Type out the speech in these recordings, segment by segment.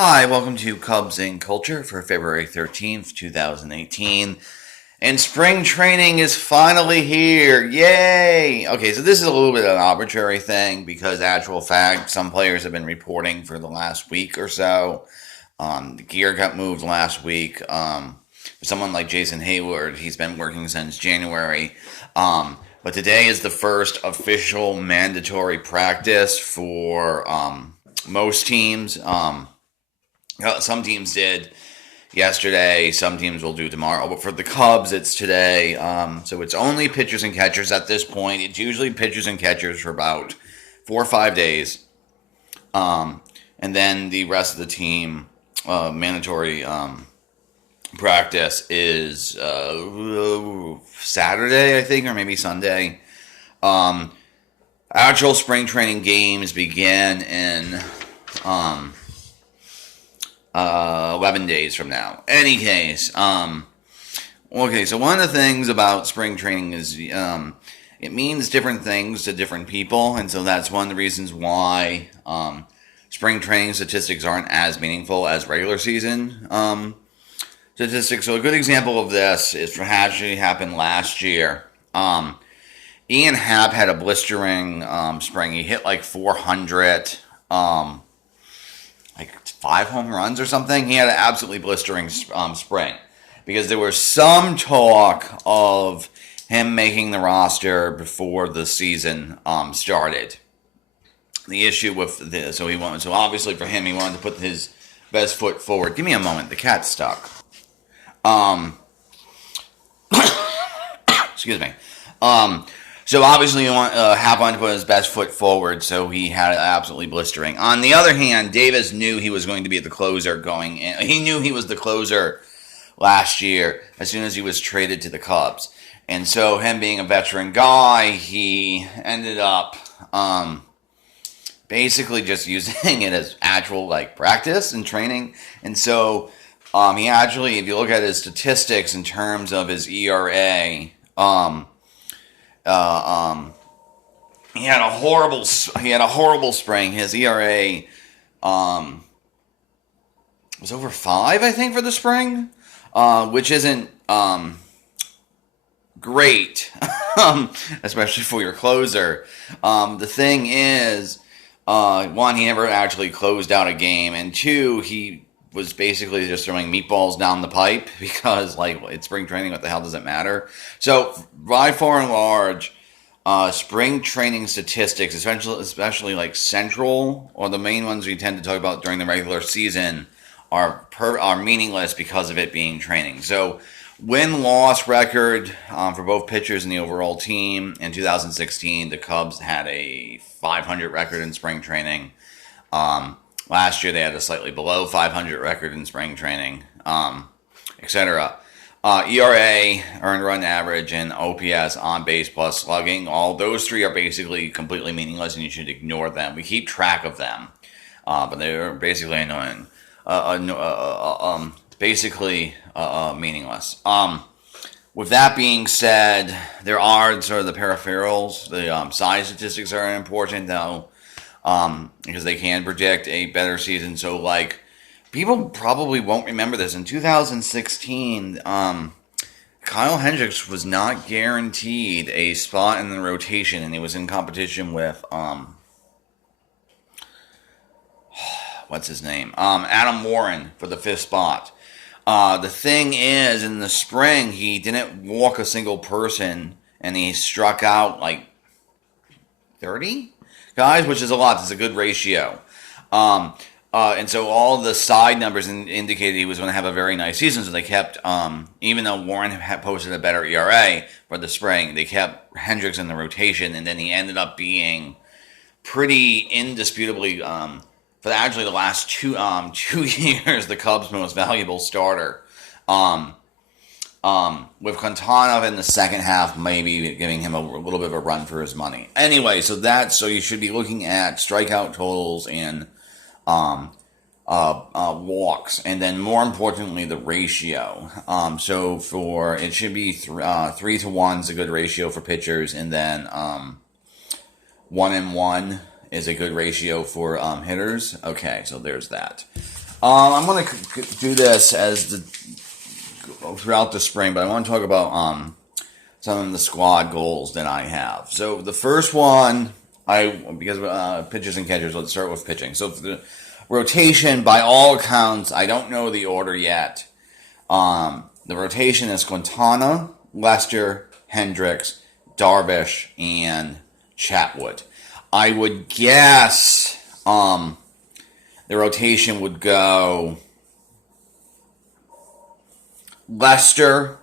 Hi, welcome to Cubs in Culture for February 13th, 2018. And spring training is finally here. Yay! Okay, so this is a little bit of an arbitrary thing because, actual fact, some players have been reporting for the last week or so. The gear got moved last week. For someone like Jason Hayward, he's been working since January. But today is the first official mandatory practice for most teams. Some teams did yesterday. Some teams will do tomorrow. But for the Cubs, it's today. So it's only pitchers and catchers at this point. It's usually pitchers and catchers for about 4 or 5 days. And then the rest of the team, mandatory practice is Saturday, I think, or maybe Sunday. Actual spring training games begin in 11 days from now. Any case, okay, so one of the things about spring training is it means different things to different people, and so that's one of the reasons why spring training statistics aren't as meaningful as regular season statistics. So a good example of this is what actually happened last year. Ian Happ had a blistering spring. He hit like 400, like 5 home runs or something. He had an absolutely blistering spring because there was some talk of him making the roster before the season started. The issue with this, so obviously for him, he wanted to put his best foot forward. Give me a moment. The cat's stuck. Excuse me. So obviously you want Happ wanted to put his best foot forward, so he had it absolutely blistering. On the other hand, Davis knew he was going to be the closer going in. He knew he was the closer last year as soon as he was traded to the Cubs. And so him being a veteran guy, he ended up basically just using it as actual practice and training. And so he actually, if you look at his statistics in terms of his ERA, he had a horrible spring. His ERA was over 5, I think, for the spring, which isn't great, especially for your closer. The thing is, one, he never actually closed out a game, and two, he was basically just throwing meatballs down the pipe because, it's spring training. What the hell does it matter? So, by far and large, spring training statistics, especially like Central, or the main ones we tend to talk about during the regular season, are meaningless because of it being training. So, win-loss record for both pitchers and the overall team in 2016, the Cubs had a 500 record in spring training. Last year, they had a slightly below 500 record in spring training, etc. ERA, earned run average, and OPS, on base plus slugging, all those three are basically completely meaningless, and you should ignore them. We keep track of them, but they're basically annoying. Basically meaningless. With that being said, there are sort of the peripherals. The size statistics are important, though. Because they can predict a better season. So, people probably won't remember this. In 2016, Kyle Hendricks was not guaranteed a spot in the rotation, and he was in competition with, what's his name? Adam Warren for the 5th spot. The thing is, in the spring, he didn't walk a single person, and he struck out, 30? Guys, which is a lot. It's a good ratio. And so all the side numbers indicated he was going to have a very nice season. So they kept, even though Warren had posted a better ERA for the spring, they kept Hendricks in the rotation. And then he ended up being pretty indisputably, for actually the last 2 years, the Cubs' most valuable starter. With Quintana in the second half, maybe giving him a little bit of a run for his money. Anyway, so you should be looking at strikeout totals and walks, and then more importantly, the ratio. So it should be 3 to 1 is a good ratio for pitchers, and then 1-1 is a good ratio for hitters. Okay, so there's that. I'm going to do this throughout the spring, but I want to talk about some of the squad goals that I have. So the first one, because pitchers and catchers, let's start with pitching. So for the rotation, by all accounts, I don't know the order yet. The rotation is Quintana, Lester, Hendricks, Darvish, and Chatwood. I would guess the rotation would go Lester,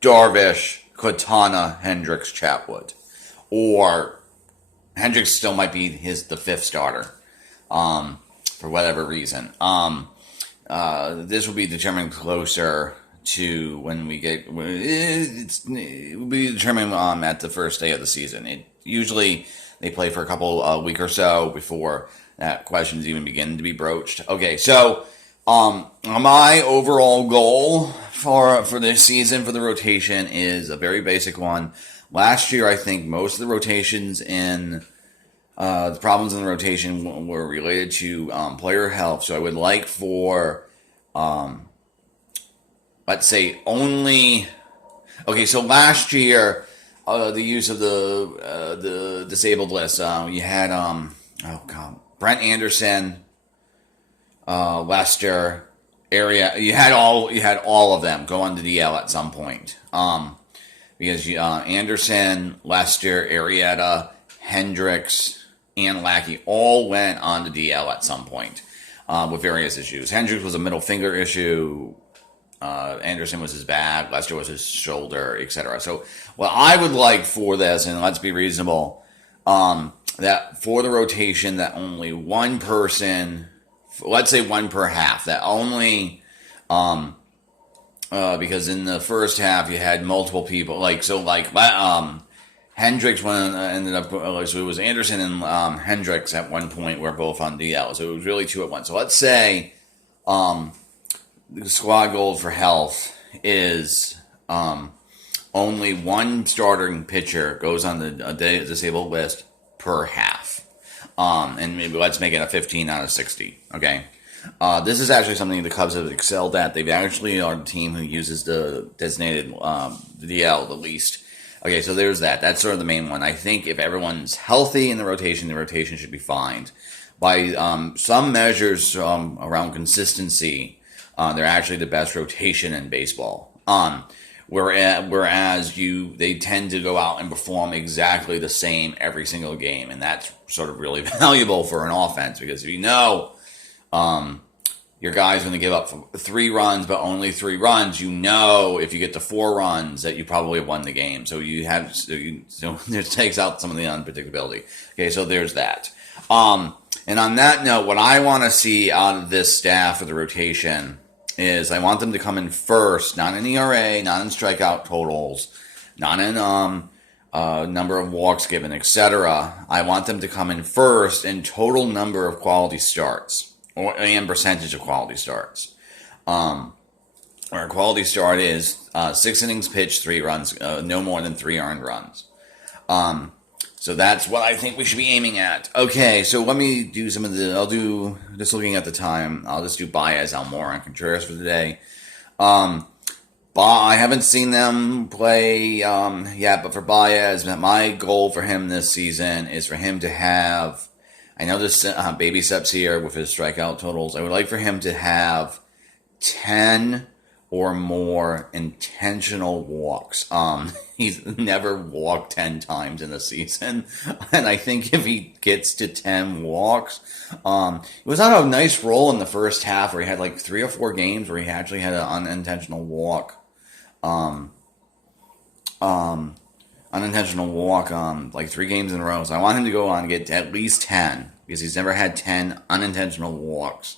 Darvish, Quintana, Hendricks, Chatwood. Or Hendricks still might be the fifth starter for whatever reason. This will be determined closer to when we get. It will be determined at the first day of the season. Usually they play for a week or so before that questions even begin to be broached. Okay, so my overall goal for this season for the rotation is a very basic one. Last year, I think most of the rotations in the problems in the rotation were related to player health. So I would like for, let's say, only. Okay, so last year, the use of the disabled list, you had Brent Anderson, Lester, area. You had all of them go on the DL at some point. Because Anderson, Lester, Arrieta, Hendricks, and Lackey all went on the DL at some point with various issues. Hendricks was a middle finger issue. Anderson was his back. Lester was his shoulder, etc. So what I would like for this, and let's be reasonable, that for the rotation that only one person, let's say one per half, that only, because in the first half you had multiple people, Hendricks ended up, so it was Anderson and Hendricks at one point were both on DL, so it was really 2 at once. So let's say the squad goal for health is only one starting pitcher goes on the disabled list per half. And maybe let's make it a 15 out of 60, okay? This is actually something the Cubs have excelled at. They've actually are the team who uses the designated DL the least. Okay, so there's that. That's sort of the main one. I think if everyone's healthy in the rotation should be fine. By some measures around consistency, they're actually the best rotation in baseball. Whereas they tend to go out and perform exactly the same every single game, and that's sort of really valuable for an offense because if you know your guy's going to give up 3 runs, but only 3 runs, you know if you get to 4 runs that you probably have won the game. So it takes out some of the unpredictability. Okay, so there's that. And on that note, what I want to see out of this staff for the rotation is I want them to come in first, not in ERA, not in strikeout totals, not in number of walks given, etc. I want them to come in first in total number of quality starts and percentage of quality starts. Where a quality start is 6 innings pitched, 3 runs, no more than 3 earned runs. So that's what I think we should be aiming at. Okay, so let me do just looking at the time, I'll just do Baez, Almora, and Contreras for the day. I haven't seen them play yet, but for Baez, my goal for him this season is for him to have, I know this baby steps here with his strikeout totals, I would like for him to have 10 or more intentional walks. He's never walked 10 times in a season. And I think if he gets to 10 walks, it was on a nice roll in the first half where he had like 3 or 4 games where he actually had an unintentional walk. Like 3 games in a row. So I want him to go on and get to at least 10 because he's never had 10 unintentional walks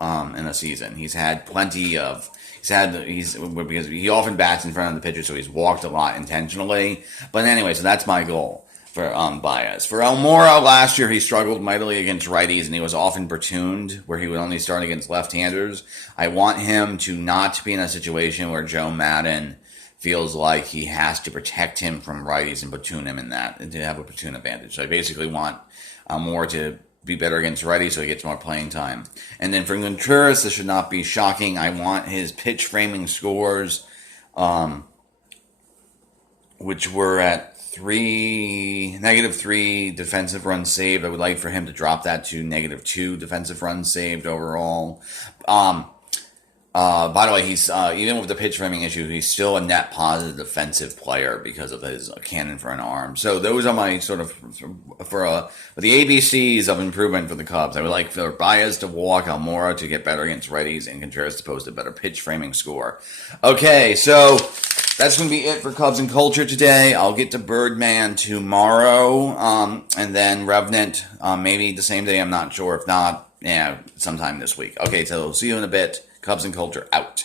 in a season. He's had plenty of. Because he often bats in front of the pitcher, so he's walked a lot intentionally. But anyway, so that's my goal for Baez. For Almora, last year he struggled mightily against righties, and he was often platooned, where he would only start against left-handers. I want him to not be in a situation where Joe Madden feels like he has to protect him from righties and platoon him in that, and to have a platoon advantage. So I basically want Almora to be better against righty, so he gets more playing time. And then for Contreras, this should not be shocking. I want his pitch framing scores, which were at -3 defensive runs saved. I would like for him to drop that to -2 defensive runs saved overall. By the way, he's even with the pitch framing issue, he's still a net positive defensive player because of his cannon for an arm. So those are my sort of for the ABCs of improvement for the Cubs. I would like for Baez to walk, Almora to get better against righties, and Contreras to post a better pitch framing score. Okay, so that's going to be it for Cubs and Culture today. I'll get to Birdman tomorrow, and then Revenant maybe the same day. I'm not sure. If not, yeah, sometime this week. Okay, so see you in a bit. Cubs and Culture out.